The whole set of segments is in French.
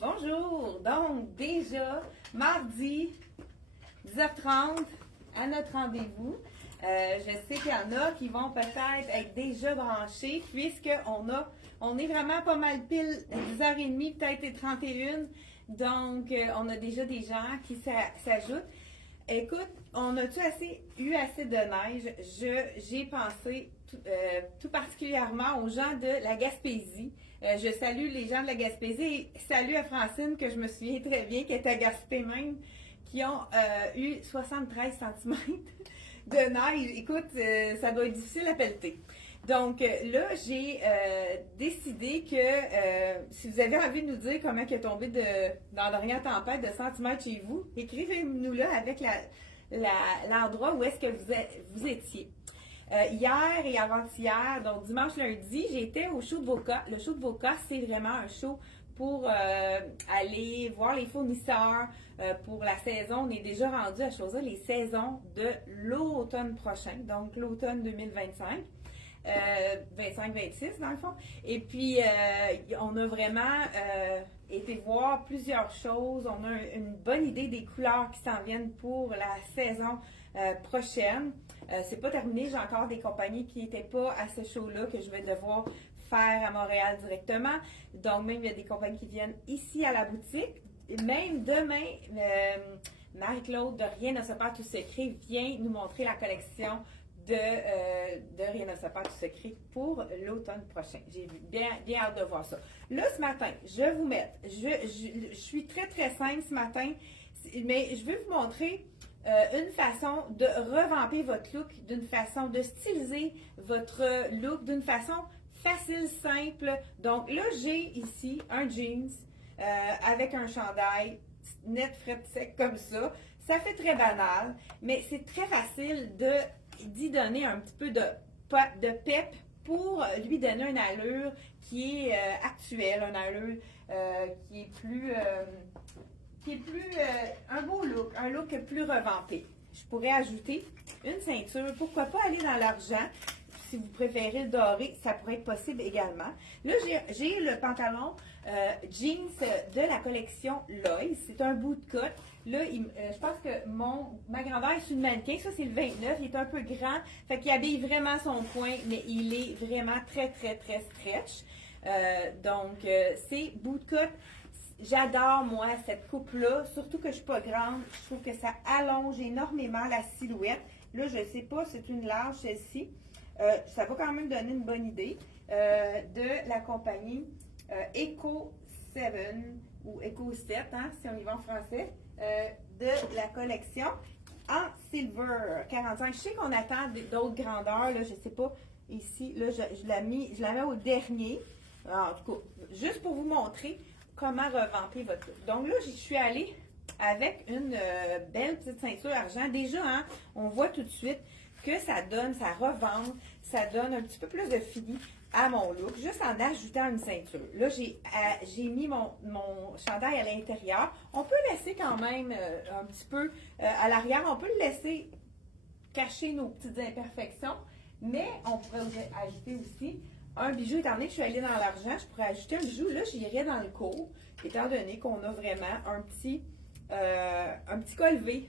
Bonjour! Donc, déjà, mardi, 10h30, à notre rendez-vous. Je sais qu'il y en a qui vont peut-être être déjà branchés, puisqu'on est vraiment pas mal pile, 10h30, peut-être et 31. Donc, on a déjà des gens qui s'ajoutent. Écoute, on a-tu eu assez de neige? J'ai pensé tout particulièrement aux gens de la Gaspésie. Je salue les gens de la Gaspésie et salut à Francine, que je me souviens très bien, qui est à Gaspé même, qui ont eu 73 cm de neige. Écoute, ça doit être difficile à pelleter. Donc là, j'ai décidé que si vous avez envie de nous dire comment il est tombé dans la dernière tempête de centimètres chez vous, écrivez-nous-là avec l'endroit où est-ce que vous étiez. Hier et avant-hier, donc dimanche, lundi, j'étais au show de Voca. Le show de Voca, c'est vraiment un show pour aller voir les fournisseurs pour la saison. On est déjà rendu à choisir les saisons de l'automne prochain, donc l'automne 2025. 25-26 dans le fond. Et puis, on a vraiment été voir plusieurs choses. On a une bonne idée des couleurs qui s'en viennent pour la saison prochaine. C'est pas terminé, j'ai encore des compagnies qui n'étaient pas à ce show-là que je vais devoir faire à Montréal directement. Donc, même il y a des compagnies qui viennent ici à la boutique. Et même demain, Marie-Claude de Rien ne se perd tout secret vient nous montrer la collection de Rien ne se perd tout secret pour l'automne prochain. J'ai bien hâte de voir ça. Là, ce matin, je suis très très simple ce matin, mais je vais vous montrer une façon de revamper votre look, d'une façon de styliser votre look, d'une façon facile, simple. Donc là, j'ai ici un jeans avec un chandail net, frais, sec comme ça. Ça fait très banal, mais c'est très facile d'y donner un petit peu de pep pour lui donner une allure qui est actuelle, une allure qui est plus un beau look, un look plus revampé. Je pourrais ajouter une ceinture, pourquoi pas aller dans l'argent. Si vous préférez le doré, ça pourrait être possible également. Là, j'ai le pantalon jeans de la collection Lois. C'est un bootcut. Là, je pense que ma grandeur est sur le mannequin. Ça, c'est le 29. Il est un peu grand. Fait qu'il habille vraiment son coin, mais il est vraiment très, très, très stretch. Donc, c'est bootcut. J'adore, moi, cette coupe-là, surtout que je ne suis pas grande. Je trouve que ça allonge énormément la silhouette. Là, je ne sais pas, c'est une large, celle-ci. Ça va quand même donner une bonne idée de la compagnie Eco 7 ou Eco 7, hein, si on y va en français, de la collection en silver 45. Je sais qu'on attend d'autres grandeurs, là, je ne sais pas, ici, là, je la mets au dernier. Alors, en tout cas, juste pour vous montrer comment revamper votre look. Donc là, je suis allée avec une belle petite ceinture argent. Déjà, hein, on voit tout de suite que ça revampe, ça donne un petit peu plus de fini à mon look, juste en ajoutant une ceinture. Là, j'ai mis mon chandail à l'intérieur. On peut laisser quand même un petit peu à l'arrière, on peut le laisser cacher nos petites imperfections, mais on pourrait ajouter aussi un bijou. Étant donné que je suis allée dans l'argent, je pourrais ajouter un bijou. Là, j'irais dans le court, étant donné qu'on a vraiment un petit col V.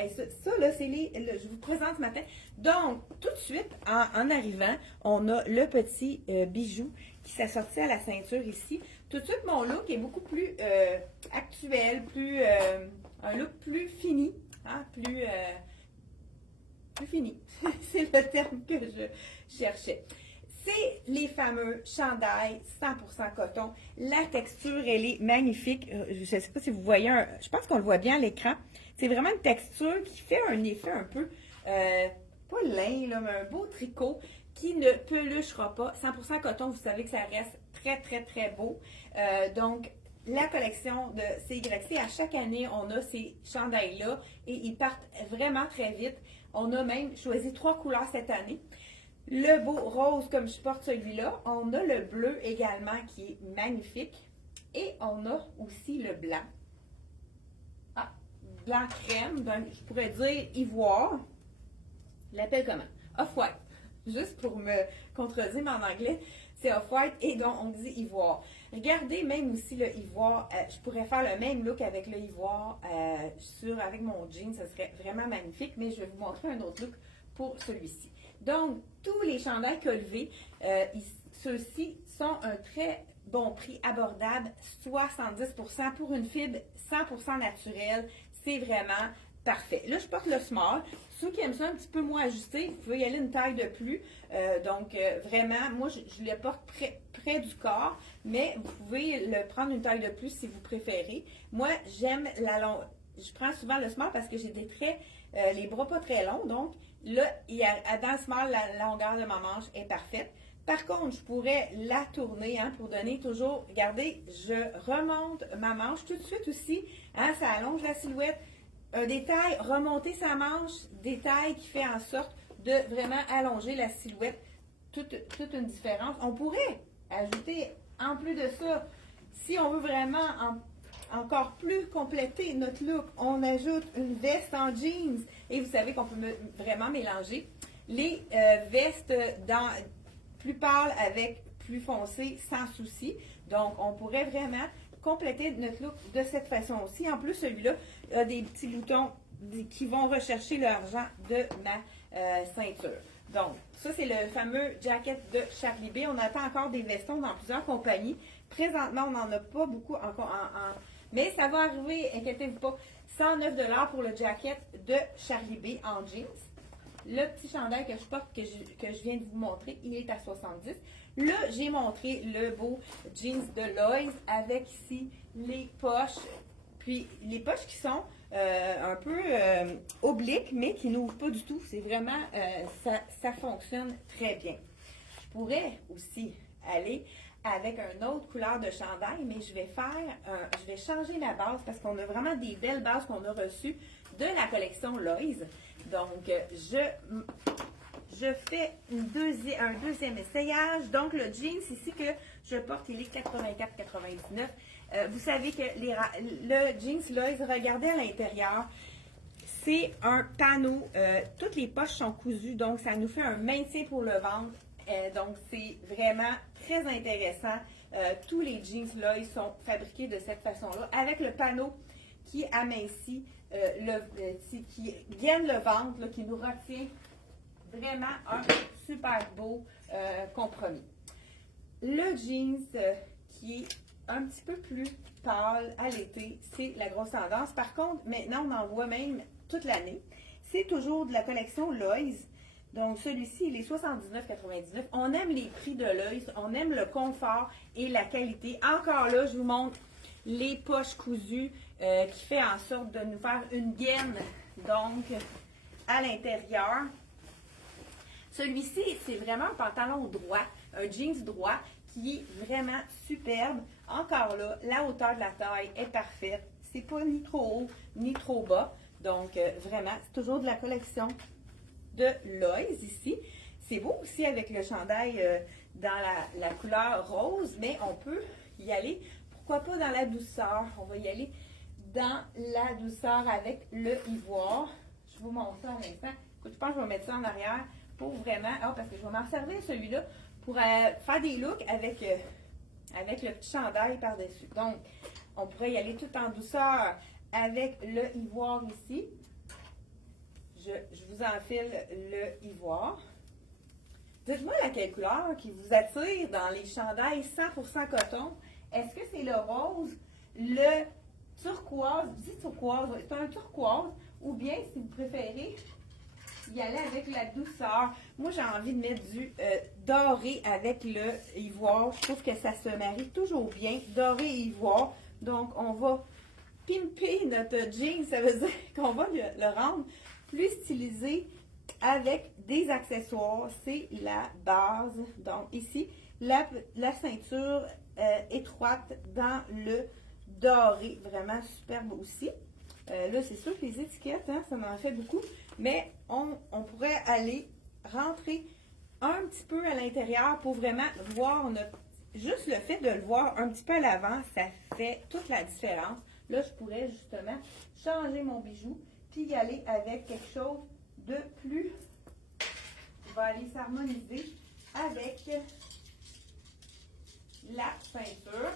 Et ça, là, je vous présente ce matin. Donc, tout de suite, en arrivant, on a le petit bijou qui s'assortit à la ceinture ici. Tout de suite, mon look est beaucoup plus actuel, un look plus fini, hein, plus fini. C'est le terme que je cherchais. C'est les fameux chandails 100% coton. La texture, elle est magnifique. Je ne sais pas si vous voyez, je pense qu'on le voit bien à l'écran. C'est vraiment une texture qui fait un effet un peu, pas lin, là, mais un beau tricot qui ne peluchera pas. 100% coton, vous savez que ça reste très, très, très beau. Donc, la collection de CYC, à chaque année, on a ces chandails-là et ils partent vraiment très vite. On a même choisi 3 couleurs cette année. Le beau rose, comme je porte celui-là. On a le bleu également qui est magnifique. Et on a aussi le blanc. Ah, blanc crème, donc je pourrais dire ivoire. Je l'appelle comment? Off-white. Juste pour me contredire, mais en anglais, c'est off-white et donc on dit ivoire. Regardez même aussi le ivoire. Je pourrais faire le même look avec le ivoire avec mon jean. Ce serait vraiment magnifique, mais je vais vous montrer un autre look pour celui-ci. Donc, tous les chandails colevés, ceux-ci sont un très bon prix, abordable, 70% pour une fibre 100% naturelle. C'est vraiment parfait. Là, je porte le small. Ceux qui aiment ça un petit peu moins ajusté, vous pouvez y aller une taille de plus. Vraiment, moi, je le porte près du corps, mais vous pouvez le prendre une taille de plus si vous préférez. Moi, j'aime la longue. Je prends souvent le small parce que j'ai des traits, les bras pas très longs. Donc, là, dans le small, la longueur de ma manche est parfaite. Par contre, je pourrais la tourner pour donner toujours, regardez, je remonte ma manche tout de suite aussi. Ça allonge la silhouette. Un détail, remonter sa manche, détail qui fait en sorte de vraiment allonger la silhouette. Toute une différence. On pourrait ajouter, en plus de ça, si on veut vraiment encore plus compléter notre look, on ajoute une veste en jeans. Et vous savez qu'on peut vraiment mélanger les vestes plus pâles avec plus foncé sans souci. Donc, on pourrait vraiment compléter notre look de cette façon aussi. En plus, celui-là a des petits boutons qui vont rechercher l'argent de ma ceinture. Donc, ça, c'est le fameux jacket de Charlie B. On attend encore des vestons dans plusieurs compagnies. Présentement, on n'en a pas beaucoup encore mais ça va arriver, inquiétez-vous pas. 109 $ pour le jacket de Charlie B en jeans. Le petit chandail que je porte, que je viens de vous montrer, il est à 70. Là, j'ai montré le beau jeans de Lois avec ici les poches. Puis les poches qui sont un peu obliques, mais qui n'ouvrent pas du tout. C'est vraiment, ça fonctionne très bien. Je pourrais aussi aller avec une autre couleur de chandail, mais je vais changer ma base parce qu'on a vraiment des belles bases qu'on a reçues de la collection Lois. Donc, je fais un deuxième essayage. Donc, le jeans ici que je porte, il est 84,99. Vous savez que le jeans Lois, regardez à l'intérieur, c'est un panneau. Toutes les poches sont cousues, donc ça nous fait un maintien pour le ventre. Donc, c'est vraiment très intéressant. Tous les jeans Lois sont fabriqués de cette façon-là, avec le panneau qui amincit, qui gaine le ventre, là, qui nous retient. Vraiment un super beau compromis. Le jeans qui est un petit peu plus pâle à l'été, c'est la grosse tendance. Par contre, maintenant, on en voit même toute l'année. C'est toujours de la collection Lois. Donc, celui-ci, il est 79,99. On aime les prix de Lois, on aime le confort et la qualité. Encore là, je vous montre les poches cousues qui fait en sorte de nous faire une gaine, donc, à l'intérieur. Celui-ci, c'est vraiment un pantalon droit, un jeans droit qui est vraiment superbe. Encore là, la hauteur de la taille est parfaite. C'est pas ni trop haut ni trop bas. Donc, vraiment, c'est toujours de la collection de Lois ici. C'est beau aussi avec le chandail dans la couleur rose, mais on peut y aller, pourquoi pas dans la douceur. On va y aller dans la douceur avec le ivoire. Je vous montre ça à l'instant. Écoute, je pense que je vais mettre ça en arrière pour vraiment, parce que je vais m'en servir celui-là pour faire des looks avec le petit chandail par-dessus. Donc, on pourrait y aller tout en douceur avec le ivoire ici. Je vous enfile le ivoire. Dites-moi laquelle couleur qui vous attire dans les chandails 100% coton. Est-ce que c'est le rose, le turquoise, je dis turquoise, c'est un turquoise, ou bien si vous préférez y aller avec la douceur. Moi, j'ai envie de mettre du doré avec le ivoire. Je trouve que ça se marie toujours bien, doré et ivoire. Donc, on va pimper notre jean. Ça veut dire qu'on va le rendre plus stylisé avec des accessoires. C'est la base. Donc, ici, la ceinture étroite dans le doré. Vraiment superbe aussi. Là, c'est sûr que les étiquettes, ça m'en fait beaucoup. Mais on pourrait aller rentrer un petit peu à l'intérieur pour vraiment voir juste le fait de le voir un petit peu à l'avant, ça fait toute la différence. Là, je pourrais justement changer mon bijou puis y aller avec quelque chose de plus... Il va aller s'harmoniser avec la ceinture.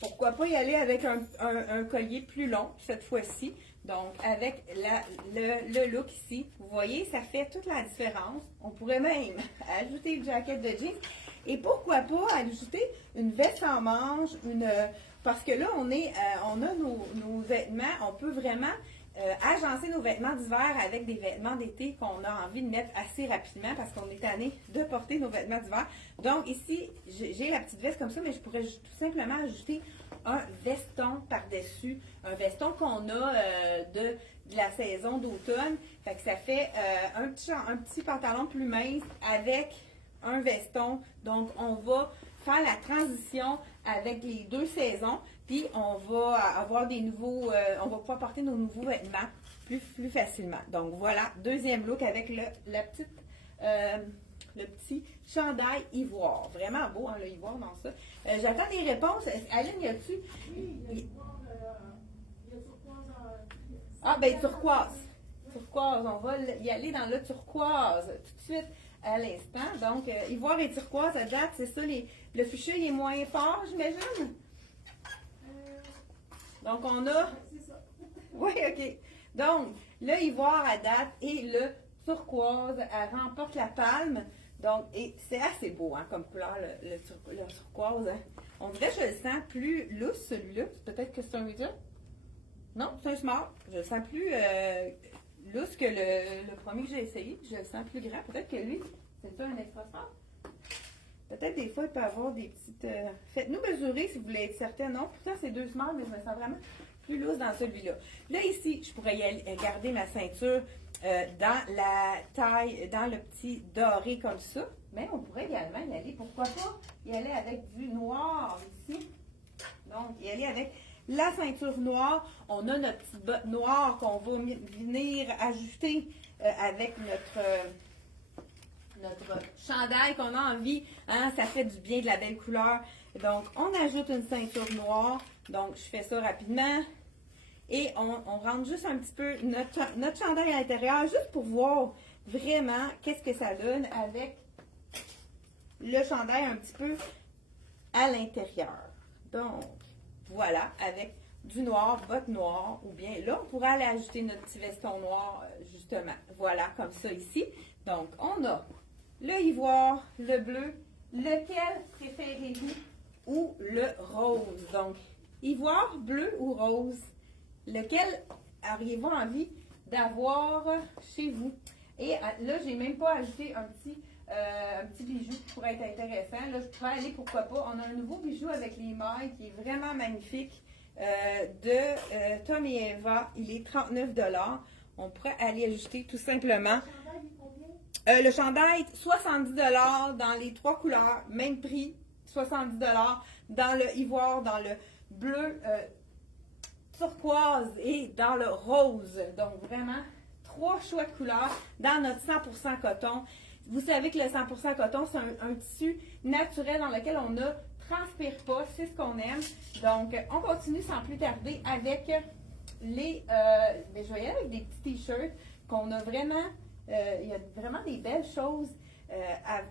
Pourquoi pas y aller avec un collier plus long cette fois-ci. Donc, avec le look ici, vous voyez, ça fait toute la différence. On pourrait même ajouter une jaquette de jeans. Et pourquoi pas ajouter une veste en manche, parce que là, on a nos vêtements, on peut vraiment agencer nos vêtements d'hiver avec des vêtements d'été qu'on a envie de mettre assez rapidement parce qu'on est tanné de porter nos vêtements d'hiver. Donc ici, j'ai la petite veste comme ça, mais je pourrais tout simplement ajouter un veston par-dessus, un veston qu'on a de la saison d'automne. Fait que ça fait un petit pantalon plus mince avec un veston. Donc on va faire la transition avec les deux saisons. Puis on va avoir des nouveaux, on va pouvoir porter nos nouveaux vêtements plus facilement. Donc voilà, deuxième look avec le petit chandail ivoire. Vraiment beau, hein, le ivoire dans ça. J'attends des réponses. Aline, y a-tu? Oui, il y a turquoise. Ah, ben turquoise. Turquoise, on va y aller dans le turquoise tout de suite à l'instant. Donc, ivoire et turquoise, à date, c'est ça. Le fuchsia, il est moins fort, j'imagine? Donc, on a... C'est ça. Oui, OK. Donc, le ivoire à date et le turquoise, elle remporte la palme. Donc, et c'est assez beau, hein, comme couleur, le turquoise. Hein. On dirait que je le sens plus lousse, celui-là. Peut-être que c'est un medium. Non, c'est un small. Je le sens plus lousse que le premier que j'ai essayé. Je le sens plus grand. Peut-être que lui, c'est ça un extra small. Peut-être des fois, il peut y avoir des petites... Faites-nous mesurer si vous voulez être certain. Non, pourtant, c'est deux small, mais je me sens vraiment plus lousse dans celui-là. Là, ici, je pourrais garder ma ceinture dans la taille, dans le petit doré comme ça. Mais on pourrait également y aller, pourquoi pas, y aller avec du noir ici. Donc, y aller avec la ceinture noire. On a notre petite botte noire qu'on va venir ajouter avec notre chandail qu'on a envie, hein, ça fait du bien, de la belle couleur. Donc, on ajoute une ceinture noire. Donc, je fais ça rapidement. Et on rentre juste un petit peu notre chandail à l'intérieur, juste pour voir vraiment qu'est-ce que ça donne avec le chandail un petit peu à l'intérieur. Donc, voilà, avec du noir, botte noire, ou bien là, on pourrait aller ajouter notre petit veston noir, justement. Voilà, comme ça ici. Donc, on a le ivoire, le bleu, lequel préférez-vous, ou le rose. Donc, ivoire, bleu ou rose, lequel auriez-vous envie d'avoir chez vous? Et là, j'ai même pas ajouté un petit bijou qui pourrait être intéressant. Là, je pourrais aller, pourquoi pas. On a un nouveau bijou avec les mailles qui est vraiment magnifique de Tom et Eva. Il est 39 $. On pourrait aller ajouter tout simplement. Le chandail, 70 $ dans les trois couleurs, même prix, 70 $ dans le ivoire, dans le bleu turquoise et dans le rose. Donc vraiment, trois choix de couleurs dans notre 100% coton. Vous savez que le 100% coton, c'est un tissu naturel dans lequel on ne transpire pas, c'est ce qu'on aime. Donc, on continue sans plus tarder avec les je vais y aller avec des petits t-shirts qu'on a vraiment... il y a vraiment des belles choses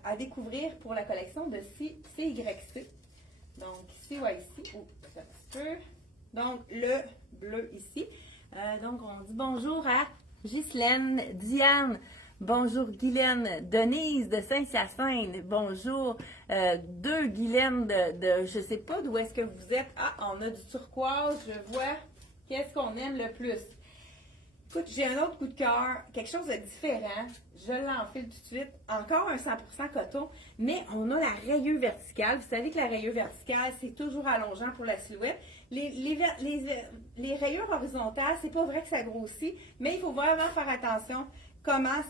à découvrir pour la collection de CYC. Donc, ici, ouais, ici. Oh, un petit peu. Donc, le bleu ici. Donc, on dit bonjour à Ghislaine, Diane. Bonjour Guylaine, Denise de Saint-Hyacinthe. Bonjour, deux Guylaine de je ne sais pas d'où est-ce que vous êtes. Ah, on a du turquoise, je vois. Qu'est-ce qu'on aime le plus? Écoute, j'ai un autre coup de cœur, quelque chose de différent. Je l'enfile tout de suite. Encore un 100% coton, mais on a la rayure verticale. Vous savez que la rayure verticale, c'est toujours allongeant pour la silhouette. Les rayures horizontales, c'est pas vrai que ça grossit, mais il faut vraiment faire attention comment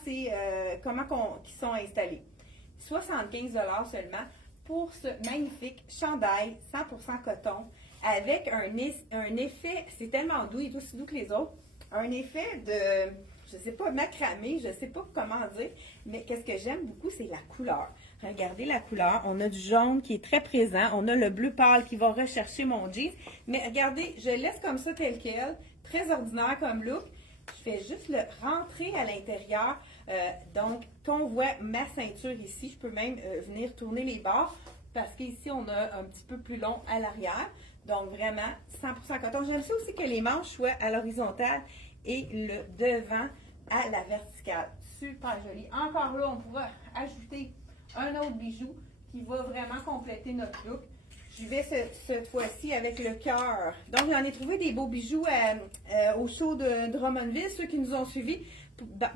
qu'ils sont installés. 75 $ seulement pour ce magnifique chandail 100% coton avec un effet, c'est tellement doux, il est aussi doux que les autres. Un effet de, je sais pas, macramé, je sais pas comment dire, mais qu'est-ce que j'aime beaucoup, c'est la couleur. Regardez la couleur, on a du jaune qui est très présent, on a le bleu pâle qui va rechercher mon jeans, mais regardez, je laisse comme ça tel quel, très ordinaire comme look. Je fais juste le rentrer à l'intérieur, donc qu'on voit ma ceinture ici, je peux même venir tourner les bords. parce qu'ici, on a un petit peu plus long à l'arrière. Donc, vraiment, 100% coton. J'aime ça aussi que les manches soient à l'horizontale et le devant à la verticale. Super joli. Encore là, on pourra ajouter un autre bijou qui va vraiment compléter notre look. Je vais cette fois-ci avec le cœur. Donc, j'en ai trouvé des beaux bijoux au show de Drummondville, ceux qui nous ont suivis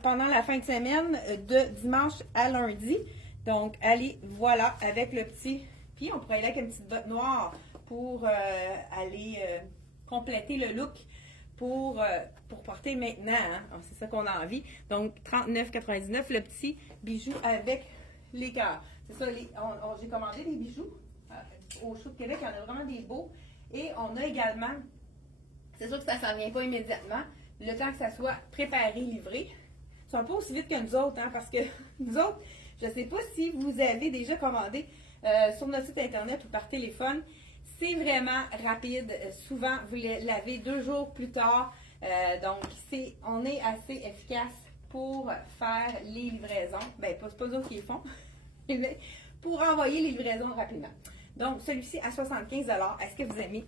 pendant la fin de semaine de dimanche à lundi. Donc, allez, voilà, avec le petit... Puis, on pourrait aller avec une petite botte noire pour aller compléter le look pour porter maintenant. Hein? C'est ça qu'on a envie. Donc, 39,99 le petit bijou avec les cœurs. C'est ça, j'ai commandé des bijoux au show de Québec. Il y en a vraiment des beaux. Et on a également, c'est sûr que ça ne s'en vient pas immédiatement, le temps que ça soit préparé, livré. C'est un peu aussi vite que nous autres, hein, parce que nous autres, je ne sais pas si vous avez déjà commandé sur notre site internet ou par téléphone. C'est vraiment rapide. Souvent, vous l'avez 2 jours plus tard. Donc, on est assez efficace pour faire les livraisons. Bien, c'est pas eux qui les font, pour envoyer les livraisons rapidement. Donc, celui-ci à 75 $. Est-ce que vous aimez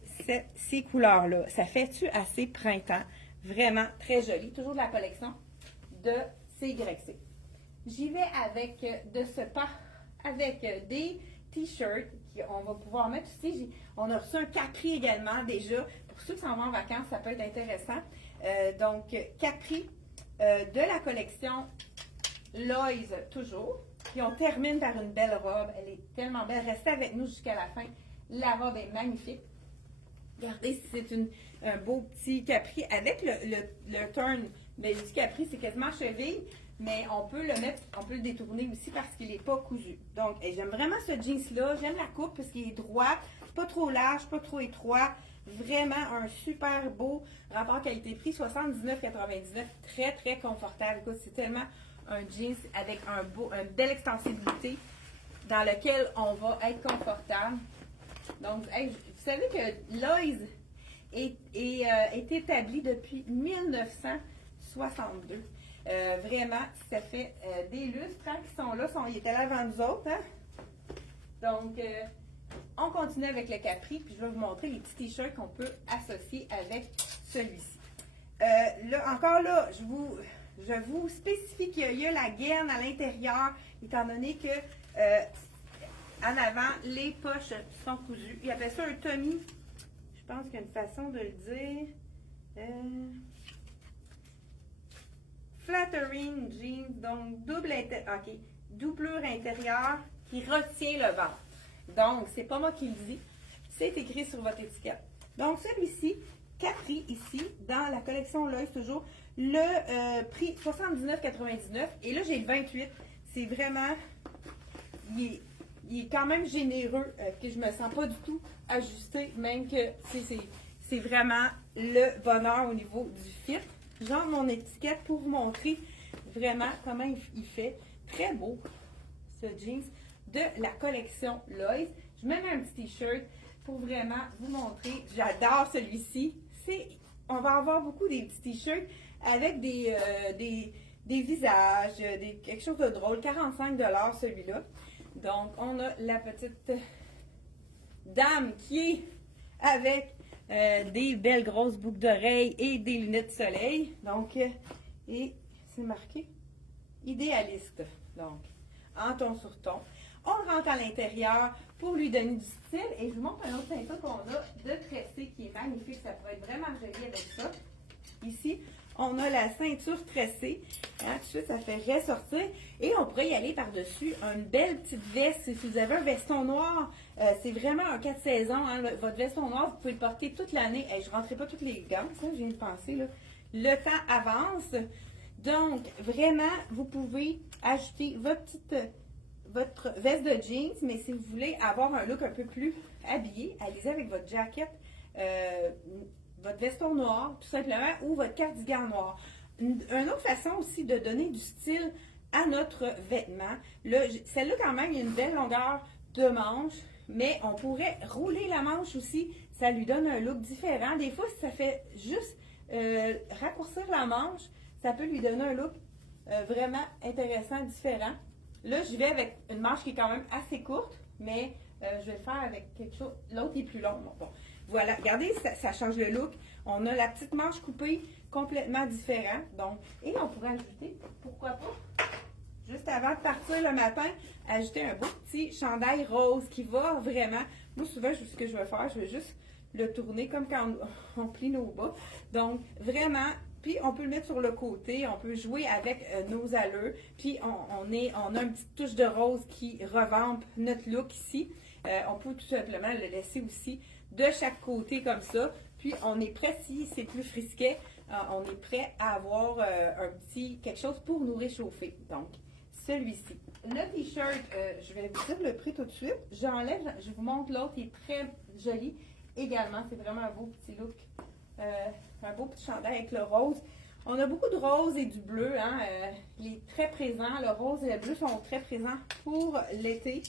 ces couleurs-là? Ça fait-tu assez printemps? Vraiment très joli. Toujours de la collection de CYC. J'y vais avec de ce pas, avec des t-shirts qu'on va pouvoir mettre ici. On a reçu un Capri également déjà. Pour ceux qui s'en vont en vacances, ça peut être intéressant. Donc, Capri de la collection Loise toujours. Puis on termine par une belle robe. Elle est tellement belle. Restez avec nous jusqu'à la fin. La robe est magnifique. Regardez, c'est un beau petit Capri avec le turn. Mais le petit Capri, c'est quasiment cheville. Mais on peut le mettre, on peut le détourner aussi parce qu'il n'est pas cousu. Donc, j'aime vraiment ce jeans-là. J'aime la coupe parce qu'il est droit, pas trop large, pas trop étroit. Vraiment un super beau rapport qualité-prix, 79,99. Très, très confortable. Écoute, c'est tellement un jeans avec une belle extensibilité dans lequel on va être confortable. Donc, hey, vous savez que Loise est établi depuis 1962. Vraiment, ça fait des lustres qui sont là. Ils étaient là avant nous autres. Hein? Donc, on continue avec le Capri. Puis, je vais vous montrer les petits t-shirts qu'on peut associer avec celui-ci. Encore là, je vous spécifie qu'il y a la gaine à l'intérieur, étant donné que en avant, les poches sont cousues. Il appelle ça un Tommy. Je pense qu'il y a une façon de le dire. Flattering jeans, donc doublure intérieure qui retient le ventre. Donc, c'est pas moi qui le dis, c'est écrit sur votre étiquette. Donc, celui-ci, Capri, ici, dans la collection Loise toujours, le prix 79,99. Et là, j'ai le 28. C'est vraiment, il est quand même généreux, que je me sens pas du tout ajustée, même que c'est vraiment le bonheur au niveau du fit. Genre mon étiquette pour vous montrer vraiment comment il fait. Très beau, ce jeans de la collection Loise. Je mets un petit t-shirt pour vraiment vous montrer. J'adore celui-ci. On va avoir beaucoup des petits t-shirts avec des visages, quelque chose de drôle. 45 $ celui-là. Donc, on a la petite dame qui est avec des belles grosses boucles d'oreilles et des lunettes de soleil. Donc, et c'est marqué idéaliste. Donc, en ton sur ton. On rentre à l'intérieur pour lui donner du style. Et je vous montre un autre ceinture qu'on a de tressé qui est magnifique. Ça pourrait être vraiment joli avec ça. Ici, on a la ceinture tressée. Hein, tout de suite, ça fait ressortir. Et on pourrait y aller par-dessus une belle petite veste. Si vous avez un veston noir, c'est vraiment un 4 saisons. Hein, votre veston noir, vous pouvez le porter toute l'année. Je ne rentrerai pas toutes les gammes, ça, je viens de penser. Là. Le temps avance. Donc, vraiment, vous pouvez ajouter votre veste de jeans, mais si vous voulez avoir un look un peu plus habillé, allez-y avec votre jacket, votre veston noir, tout simplement, ou votre cardigan noir. Une autre façon aussi de donner du style à notre vêtement. Celle-là, quand même, il y a une belle longueur de manche, mais on pourrait rouler la manche aussi. Ça lui donne un look différent. Des fois, si ça fait juste raccourcir la manche, ça peut lui donner un look vraiment intéressant, différent. Là, je vais avec une manche qui est quand même assez courte, mais Je vais le faire avec quelque chose. L'autre est plus long. Bon. Voilà, regardez, ça change le look. On a la petite manche coupée complètement différente. Donc, et on pourrait ajouter, pourquoi pas, juste avant de partir le matin, ajouter un beau petit chandail rose qui va vraiment. Moi, souvent, ce que je vais faire, je vais juste le tourner comme quand on plie nos bas. Donc, vraiment, puis on peut le mettre sur le côté, on peut jouer avec nos allures. Puis on a une petite touche de rose qui revampe notre look ici. On peut tout simplement le laisser aussi de chaque côté comme ça. Puis on est prêt, si c'est plus frisquet, on est prêt à avoir quelque chose pour nous réchauffer. Donc, celui-ci. Le t-shirt, je vais vous dire le prix tout de suite. J'enlève, je vous montre l'autre, il est très joli également. C'est vraiment un beau petit look. Un beau petit chandail avec le rose. On a beaucoup de rose et du bleu. Hein, il est très présent. Le rose et le bleu sont très présents pour l'été.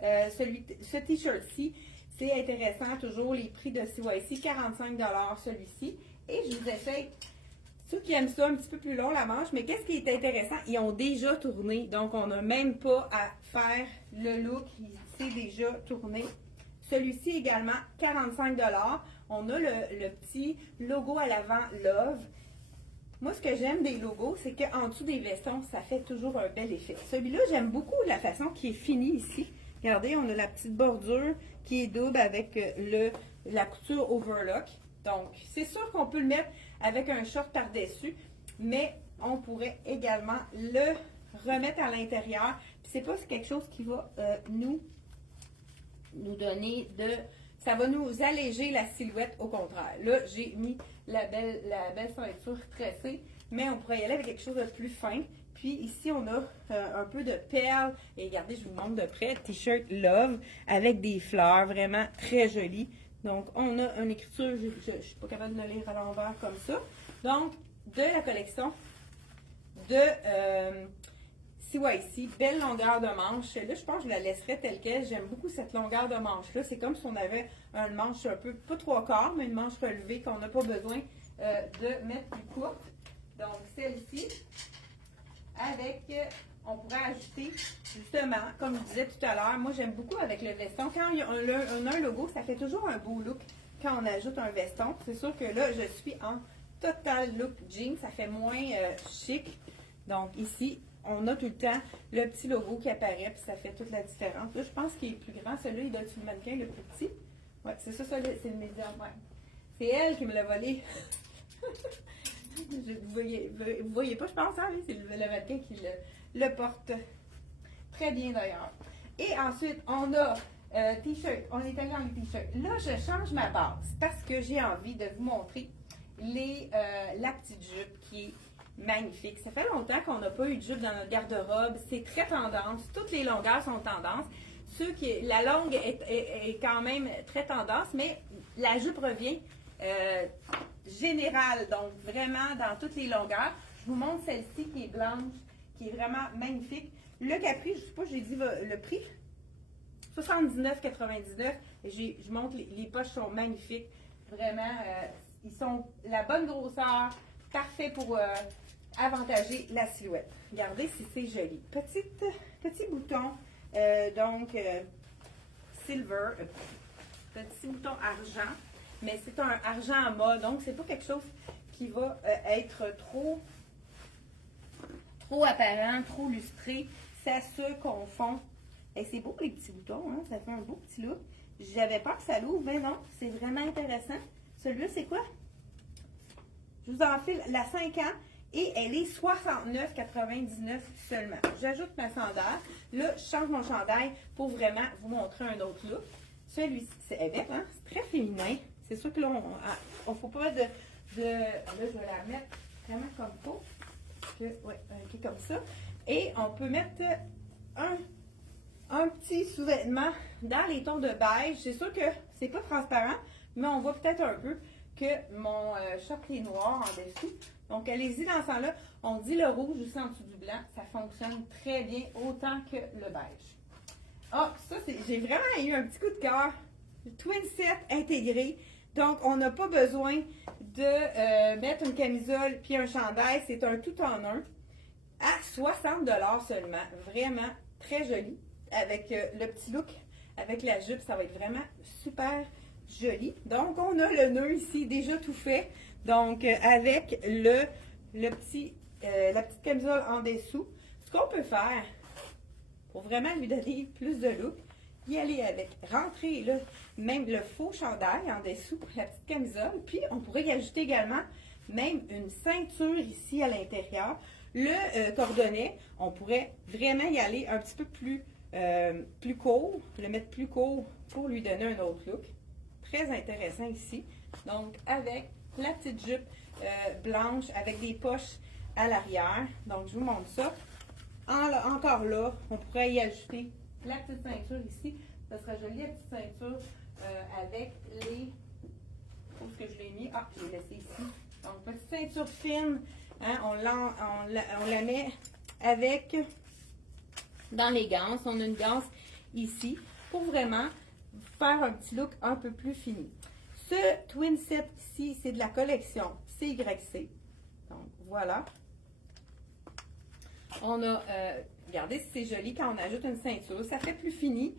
Ce t-shirt-ci, c'est intéressant. Toujours les prix de CYC, 45 $ celui-ci. Et je vous essaye, ceux qui aiment ça un petit peu plus long la manche, mais qu'est-ce qui est intéressant? Ils ont déjà tourné. Donc, on n'a même pas à faire le look. C'est déjà tourné. Celui-ci également, 45 $. On a le petit logo à l'avant Love. Moi, ce que j'aime des logos, c'est qu'en dessous des vestons, ça fait toujours un bel effet. Celui-là, j'aime beaucoup la façon qui est fini ici. Regardez, on a la petite bordure qui est double avec la couture overlock. Donc, c'est sûr qu'on peut le mettre avec un short par-dessus, mais on pourrait également le remettre à l'intérieur. Puis c'est pas quelque chose qui va nous donner ça va nous alléger la silhouette, au contraire. Là, j'ai mis la belle ceinture tressée, mais on pourrait y aller avec quelque chose de plus fin. Puis ici, on a un peu de perles. Et regardez, je vous montre de près, t-shirt Love avec des fleurs, vraiment très joli. Donc, on a une écriture, je ne suis pas capable de le lire à l'envers comme ça. Donc, de la collection de CYC, belle longueur de manche. Là, je pense que je la laisserai telle quelle. J'aime beaucoup cette longueur de manche-là. C'est comme si on avait une manche un peu, pas 3/4, mais une manche relevée qu'on n'a pas besoin de mettre plus courte. Donc, celle-ci, avec, on pourrait ajouter, justement, comme je disais tout à l'heure, moi j'aime beaucoup avec le veston. Quand on a un logo, ça fait toujours un beau look quand on ajoute un veston. C'est sûr que là, je suis en total look jean. Ça fait moins chic. Donc, ici, on a tout le temps le petit logo qui apparaît, puis ça fait toute la différence. Là, je pense qu'il est plus grand. Celui-là, il doit être sur le mannequin, le plus petit. Oui, c'est ça, c'est le médium. Ouais. C'est elle qui me l'a volé. Vous voyez pas, je pense, hein, c'est le mannequin qui le porte. Très bien, d'ailleurs. Et ensuite, on a t-shirt. On est allé dans les t-shirts. Là, je change ma base parce que j'ai envie de vous montrer la petite jupe qui est magnifique. Ça fait longtemps qu'on n'a pas eu de jupe dans notre garde-robe. C'est très tendance. Toutes les longueurs sont tendance. La longue est quand même très tendance, mais la jupe revient générale. Donc, vraiment dans toutes les longueurs. Je vous montre celle-ci qui est blanche, qui est vraiment magnifique. Le capri, je ne sais pas, j'ai dit le prix. 79,99. Je montre, les poches sont magnifiques. Vraiment, ils sont la bonne grosseur. Parfait pour avantager la silhouette. Regardez si c'est joli. Petit bouton, donc silver, petit bouton argent, mais c'est un argent en mode, donc c'est pas quelque chose qui va être trop apparent, trop lustré. Ça se confond. Et c'est beau les petits boutons, hein? Ça fait un beau petit look. J'avais peur que ça l'ouvre, mais non, c'est vraiment intéressant. Celui-là, c'est quoi? Je vous en file la 5 ans et elle est 69,99 seulement. J'ajoute ma sandale. Là, je change mon chandail pour vraiment vous montrer un autre look. Celui-ci, c'est belle, hein? C'est très féminin. C'est sûr que là, on ne faut pas là, je vais la mettre vraiment comme il faut. Ouais, comme ça. Et on peut mettre un petit sous-vêtement dans les tons de beige. C'est sûr que c'est pas transparent, mais on voit peut-être un peu que mon short est noir en dessous. Donc, allez-y dans ce sens-là. On dit le rouge aussi en dessous du blanc. Ça fonctionne très bien, autant que le beige. Ah, ça, j'ai vraiment eu un petit coup de cœur. Twin set intégré. Donc, on n'a pas besoin de mettre une camisole puis un chandail. C'est un tout en un. À 60 $ seulement. Vraiment très joli. Avec le petit look avec la jupe, ça va être vraiment super joli. Donc, on a le nœud ici déjà tout fait. Donc, avec la petite camisole en dessous. Ce qu'on peut faire, pour vraiment lui donner plus de look, y aller avec, rentrer là, même le faux chandail en dessous, la petite camisole, puis on pourrait y ajouter également même une ceinture ici à l'intérieur. Le cordonnet, on pourrait vraiment y aller un petit peu plus court, le mettre plus court pour lui donner un autre look. Très intéressant ici. Donc, avec la petite jupe blanche avec des poches à l'arrière. Donc, je vous montre ça. Encore là, on pourrait y ajouter la petite ceinture ici. Ça serait joli, la petite ceinture avec les... Où est-ce que je l'ai mis? Ah, je l'ai laissé ici. Donc, petite ceinture fine. Hein, on la met avec... Dans les ganses. On a une ganse ici pour vraiment faire un petit look un peu plus fini. Ce twin set ici, c'est de la collection CYC. Donc, voilà. On a, regardez si c'est joli quand on ajoute une ceinture. Ça fait plus fini,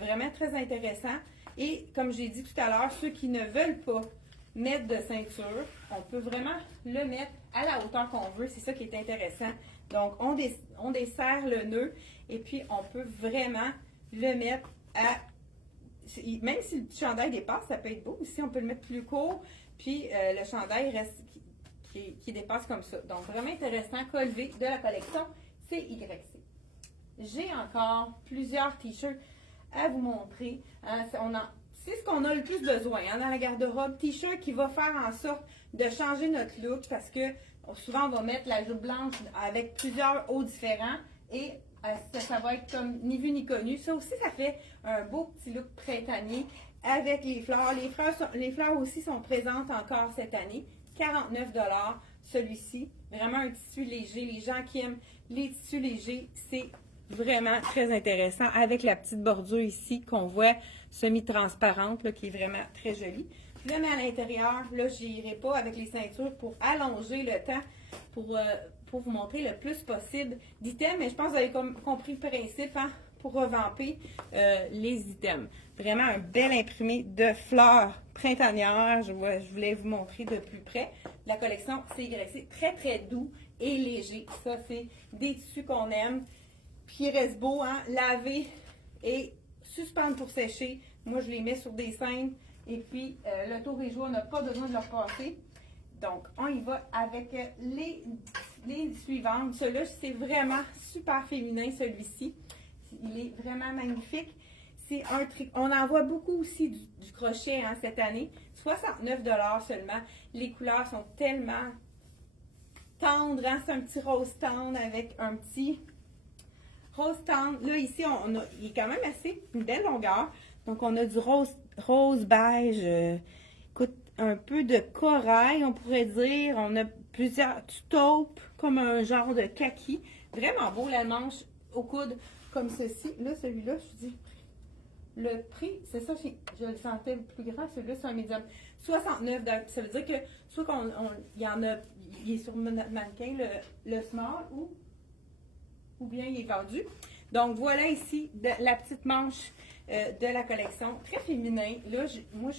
vraiment très intéressant. Et comme j'ai dit tout à l'heure, ceux qui ne veulent pas mettre de ceinture, on peut vraiment le mettre à la hauteur qu'on veut. C'est ça qui est intéressant. Donc, on desserre le nœud et puis on peut vraiment le mettre à... Même si le petit chandail dépasse, ça peut être beau. Ici, on peut le mettre plus court, puis le chandail reste qui dépasse comme ça. Donc, vraiment intéressant, col V de la collection CYC. J'ai encore plusieurs t-shirts à vous montrer. C'est ce qu'on a le plus besoin dans la garde-robe. T-shirt qui va faire en sorte de changer notre look parce que souvent, on va mettre la jupe blanche avec plusieurs hauts différents et ça va être comme ni vu ni connu. Ça aussi, ça fait un beau petit look printanier avec les fleurs. Les fleurs aussi sont présentes encore cette année. 49 $, celui-ci. Vraiment un tissu léger. Les gens qui aiment les tissus légers, c'est vraiment très intéressant avec la petite bordure ici qu'on voit semi-transparente, qui est vraiment très jolie. Je le mets à l'intérieur. Là, je n'irai pas avec les ceintures pour allonger le temps pour vous montrer le plus possible d'items. Mais je pense que vous avez compris le principe pour revamper les items. Vraiment un bel imprimé de fleurs printanières. Je voulais vous montrer de plus près. La collection CYC, très très doux et léger. Ça, c'est des tissus qu'on aime. Puis, il reste beau, laver et suspendre pour sécher. Moi, je les mets sur des cintres. Et puis, le tour est joué, on n'a pas besoin de le repasser. Donc, on y va avec les suivantes. Celui-là, c'est vraiment super féminin, celui-ci. Il est vraiment magnifique. C'est un on en voit beaucoup aussi du crochet cette année. 69 $ seulement. Les couleurs sont tellement tendres. C'est un petit rose tendre avec un petit rose tendre. Là, ici, il est quand même assez une belle longueur. Donc, on a du rose beige, écoute, un peu de corail, on pourrait dire. On a plusieurs taupes, comme un genre de kaki. Vraiment beau, la manche au coude, comme ceci. Là, celui-là, je dis, le prix, c'est ça, je le sentais plus grand. Celui-là, c'est un médium. 69 $. Ça veut dire que soit il y en a, il est sur notre mannequin, le small, ou bien il est vendu. Donc, voilà ici la petite manche de la collection. Très féminin. Là, moi,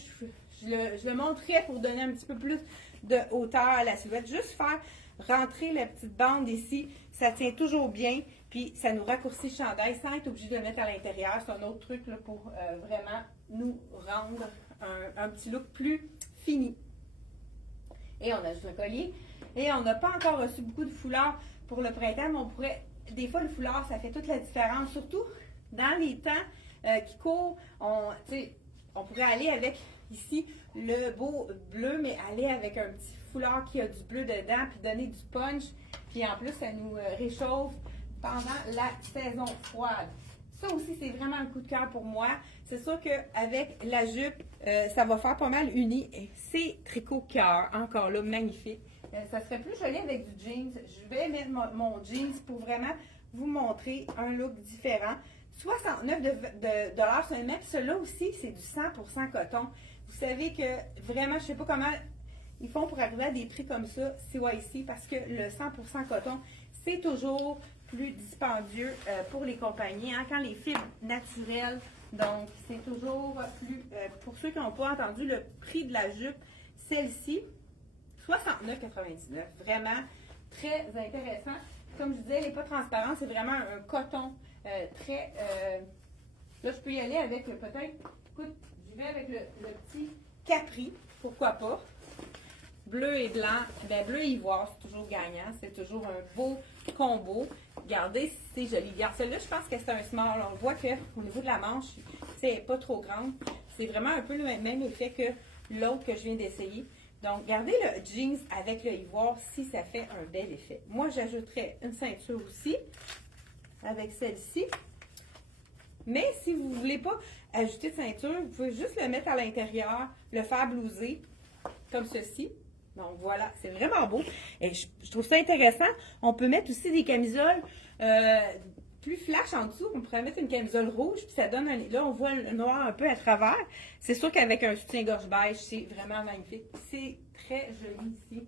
je le montrais pour donner un petit peu plus de hauteur à la silhouette. Juste faire rentrer la petite bande ici. Ça tient toujours bien. Puis, ça nous raccourcit le chandail sans être obligé de le mettre à l'intérieur. C'est un autre truc là, pour vraiment nous rendre un petit look plus fini. Et on ajoute un collier. Et on n'a pas encore reçu beaucoup de foulards pour le printemps, mais on pourrait... Des fois, le foulard, ça fait toute la différence. Surtout dans les temps qui courent, on pourrait aller avec, ici, le beau bleu, mais aller avec un petit foulard qui a du bleu dedans, puis donner du punch. Puis en plus, ça nous réchauffe pendant la saison froide. Ça aussi, c'est vraiment un coup de cœur pour moi. C'est sûr qu'avec la jupe, ça va faire pas mal uni. C'est tricot cœur, encore là, magnifique. Ça serait plus joli avec du jeans. Je vais mettre mon jeans pour vraiment vous montrer un look différent. 69 $ seulement. Puis celui-là aussi, c'est du 100% coton. Vous savez que vraiment, je ne sais pas comment ils font pour arriver à des prix comme ça, CYC, parce que le 100% coton, c'est toujours plus dispendieux pour les compagnies. Quand les fibres naturelles Donc, c'est toujours plus... pour ceux qui n'ont pas entendu le prix de la jupe, celle-ci, 69,99. Vraiment très intéressant. Comme je disais, elle n'est pas transparente, c'est vraiment un coton très... là, je peux y aller avec peut-être... Écoute, je vais avec le petit Capri, pourquoi pas. Bleu et blanc, ben bleu et ivoire, c'est toujours gagnant. C'est toujours un beau combo. Regardez, c'est joli. Regarde, celle-là, je pense que c'est un small. On voit qu'au niveau de la manche, c'est pas trop grande. C'est vraiment un peu le même effet que l'autre que je viens d'essayer. Donc, regardez le jeans avec le ivoire, si ça fait un bel effet. Moi, j'ajouterais une ceinture aussi, avec celle-ci. Mais si vous ne voulez pas ajouter de ceinture, vous pouvez juste le mettre à l'intérieur, le faire blouser, comme ceci. Donc voilà, c'est vraiment beau. Et je trouve ça intéressant. On peut mettre aussi des camisoles plus flash en dessous. On pourrait mettre une camisole rouge, puis ça donne là, on voit le noir un peu à travers. C'est sûr qu'avec un soutien-gorge beige, c'est vraiment magnifique. C'est très joli ici,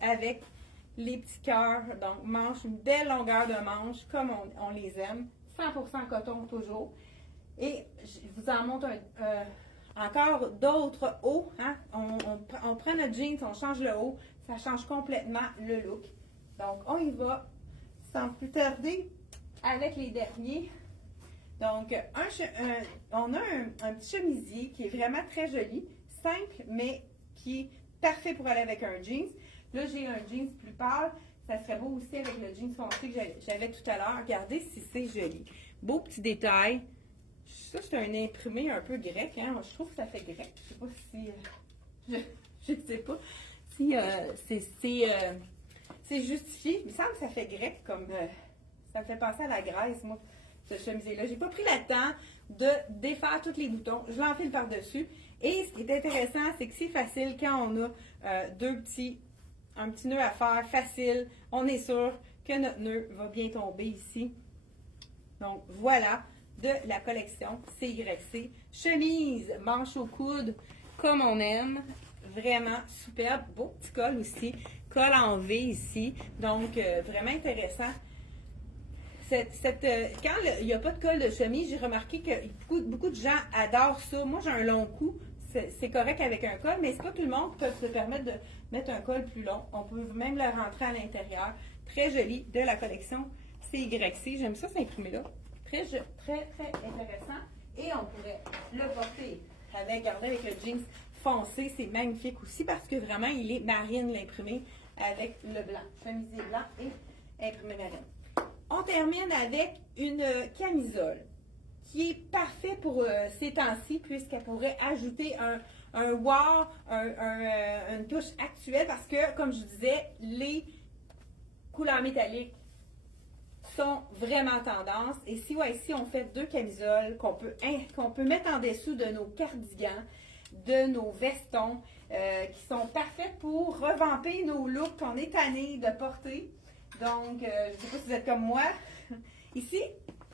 avec les petits cœurs. Donc, manche, une belle longueur de manche, comme on les aime. 100% coton toujours. Et je vous en montre encore d'autres hauts. Hein? On prend notre jeans, on change le haut. Ça change complètement le look. Donc, on y va sans plus tarder avec les derniers. Donc, on a un petit chemisier qui est vraiment très joli, simple, mais qui est parfait pour aller avec un jeans. Là, j'ai un jeans plus pâle. Ça serait beau aussi avec le jeans foncé que j'avais tout à l'heure. Regardez si c'est joli. Beau petit détail. Ça, c'est un imprimé un peu grec. Hein? Je trouve que ça fait grec. Je sais pas si... je sais pas si c'est justifié. Il me semble que ça fait grec comme... ça me fait penser à la Grèce, moi, ce chemisier-là. J'ai pas pris le temps de défaire tous les boutons. Je l'enfile par-dessus. Et ce qui est intéressant, c'est que c'est facile quand on a un petit nœud à faire, facile. On est sûr que notre nœud va bien tomber ici. Donc, voilà de la collection CYC. Chemise, manche au coude, comme on aime. Vraiment superbe. Beau petit col aussi. Col en V ici. Donc, vraiment intéressant. Quand il n'y a pas de col de chemise, j'ai remarqué que beaucoup de gens adorent ça. Moi, j'ai un long cou. C'est correct avec un col, mais c'est pas tout le monde qui peut se permettre de mettre un col plus long. On peut même le rentrer à l'intérieur. Très joli de la collection CYC. J'aime ça s'imprimer là. Très intéressant. Et on pourrait le porter regardez, avec le jeans foncé. C'est magnifique aussi parce que vraiment, il est marine l'imprimé avec le blanc. Chemisier blanc et imprimé marine. On termine avec une camisole qui est parfait pour ces temps-ci puisqu'elle pourrait ajouter un wow, une touche actuelle parce que, comme je disais, les couleurs métalliques sont vraiment tendance. Et ici, on fait deux camisoles qu'on peut mettre en dessous de nos cardigans, de nos vestons, qui sont parfaits pour revamper nos looks qu'on est tanné de porter. Donc, je ne sais pas si vous êtes comme moi. Ici,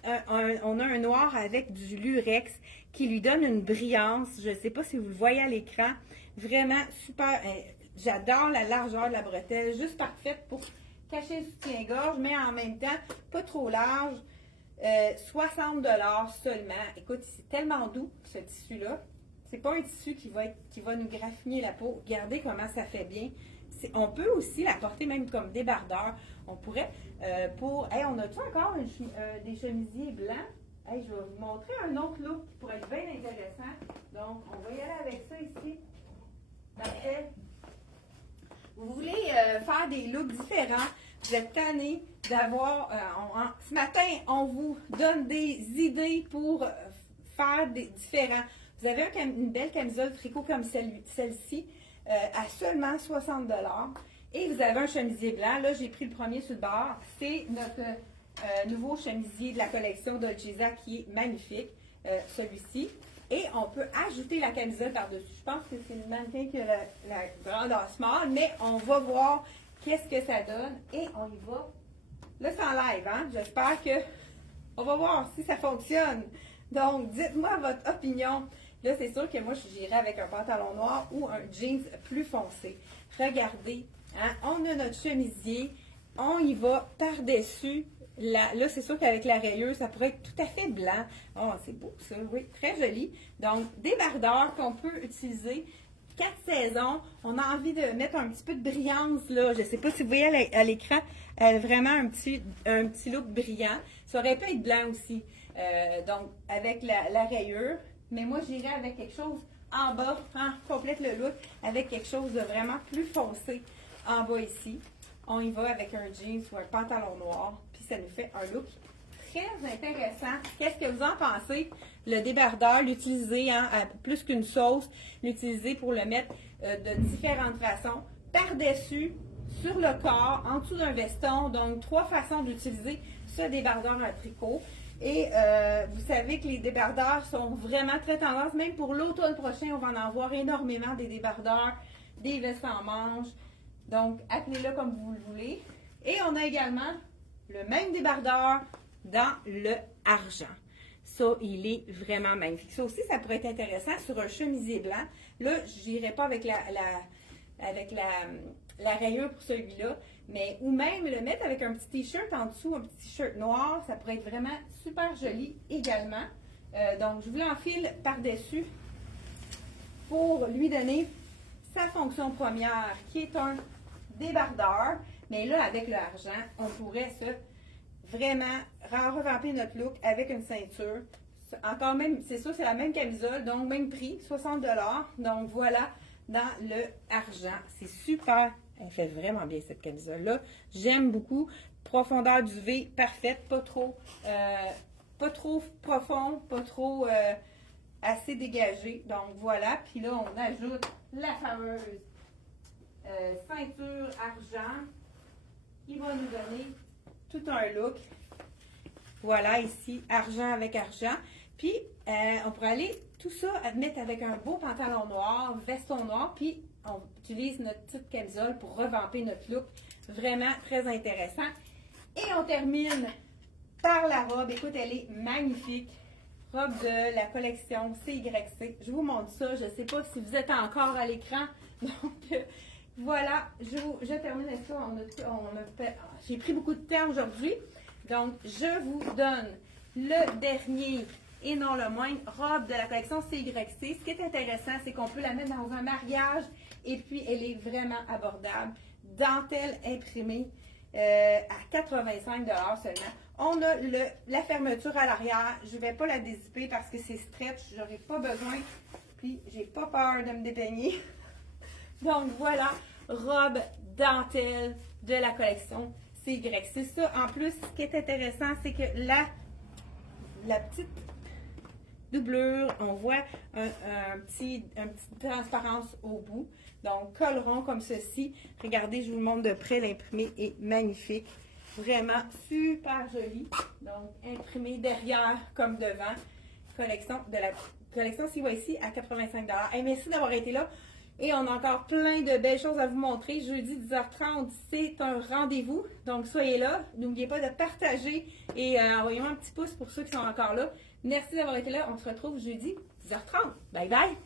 on a un noir avec du lurex qui lui donne une brillance. Je ne sais pas si vous le voyez à l'écran. Vraiment super. J'adore la largeur de la bretelle. Juste parfaite pour cacher le soutien-gorge, mais en même temps, pas trop large. 60 $ seulement. Écoute, c'est tellement doux, ce tissu-là. C'est pas un tissu qui va nous graffiner la peau. Regardez comment ça fait bien. On peut aussi la porter même comme débardeur. On pourrait, on a-tu encore des chemisiers blancs? Je vais vous montrer un autre look qui pourrait être bien intéressant. Donc, on va y aller avec ça ici. Parfait. Vous voulez faire des looks différents. Vous êtes tanné d'avoir... ce matin, on vous donne des idées pour faire des différents. Vous avez une belle camisole tricot comme celle-ci. À seulement 60 $. Et vous avez un chemisier blanc. Là, j'ai pris le premier sur le bord. C'est notre nouveau chemisier de la collection Dolcezza qui est magnifique, celui-ci. Et on peut ajouter la camisole par-dessus. Je pense que c'est le mannequin qui a la grandeur small, mais on va voir qu'est-ce que ça donne. Et on y va. Là, c'est en live, hein? J'espère que... On va voir si ça fonctionne. Donc, dites-moi votre opinion. Là, c'est sûr que moi, j'irais avec un pantalon noir ou un jeans plus foncé. Regardez, hein, on a notre chemisier, on y va par-dessus Là, c'est sûr qu'avec la rayeuse, ça pourrait être tout à fait blanc. Oh, c'est beau ça, oui, très joli. Donc, débardeur qu'on peut utiliser 4 saisons. On a envie de mettre un petit peu de brillance, là. Je ne sais pas si vous voyez à l'écran, elle a vraiment un petit look brillant. Ça aurait pu être blanc aussi. Donc, avec la rayure. Mais moi, j'irais avec quelque chose en bas, complète le look, avec quelque chose de vraiment plus foncé en bas ici. On y va avec un jeans ou un pantalon noir, puis ça nous fait un look très intéressant. Qu'est-ce que vous en pensez? Le débardeur, l'utiliser à plus qu'une sauce, l'utiliser pour le mettre de différentes façons, par-dessus, sur le corps, en dessous d'un veston. Donc, 3 façons d'utiliser ce débardeur en tricot. Et vous savez que les débardeurs sont vraiment très tendance. Même pour l'automne prochain, on va en avoir énormément des débardeurs, des vestes en manches. Donc, appelez-le comme vous le voulez. Et on a également le même débardeur dans le argent. Ça, il est vraiment magnifique. Ça aussi, ça pourrait être intéressant sur un chemisier blanc. Là, je n'irai pas avec la rayure pour celui-là, mais ou même le mettre avec un petit t-shirt en dessous, un petit t-shirt noir, ça pourrait être vraiment super joli également. Donc, je vous l'enfile par-dessus pour lui donner sa fonction première, qui est un débardeur. Mais là, avec le argent, on pourrait vraiment revamper notre look avec une ceinture. Encore même, c'est sûr, c'est la même camisole, donc même prix, 60 $. Donc voilà, dans le argent. C'est super. Elle fait vraiment bien cette camisole-là. J'aime beaucoup. Profondeur du V, parfaite, pas trop profond, pas trop assez dégagé. Donc voilà. Puis là, on ajoute la fameuse ceinture argent qui va nous donner tout un look. Voilà, ici, argent avec argent. Puis, on pourrait aller tout ça mettre avec un beau pantalon noir, veston noir, puis on utilise notre petite camisole pour revamper notre look. Vraiment très intéressant. Et on termine par la robe. Écoute, elle est magnifique. Robe de la collection CYC. Je vous montre ça. Je ne sais pas si vous êtes encore à l'écran. Donc, voilà, je termine avec ça. J'ai pris beaucoup de temps aujourd'hui. Donc, je vous donne le dernier et non le moindre, robe de la collection CYC. Ce qui est intéressant, c'est qu'on peut la mettre dans un mariage et puis elle est vraiment abordable. Dentelle imprimée à 85 $ seulement. On a la fermeture à l'arrière. Je ne vais pas la dézipper parce que c'est stretch. Je n'aurai pas besoin. Puis, j'ai pas peur de me dépeigner. Donc, voilà, robe dentelle de la collection CYC. C'est ça. En plus, ce qui est intéressant, c'est que la petite doublure, on voit un petite transparence au bout. Donc, col rond comme ceci. Regardez, je vous le montre de près. L'imprimé est magnifique. Vraiment super joli. Donc, imprimé derrière comme devant. Collection de la collection CYC à 85 $. Hey, merci d'avoir été là. Et on a encore plein de belles choses à vous montrer. Jeudi 10h30, c'est un rendez-vous. Donc, soyez là. N'oubliez pas de partager et envoyez-moi un petit pouce pour ceux qui sont encore là. Merci d'avoir été là. On se retrouve jeudi 10h30. Bye bye!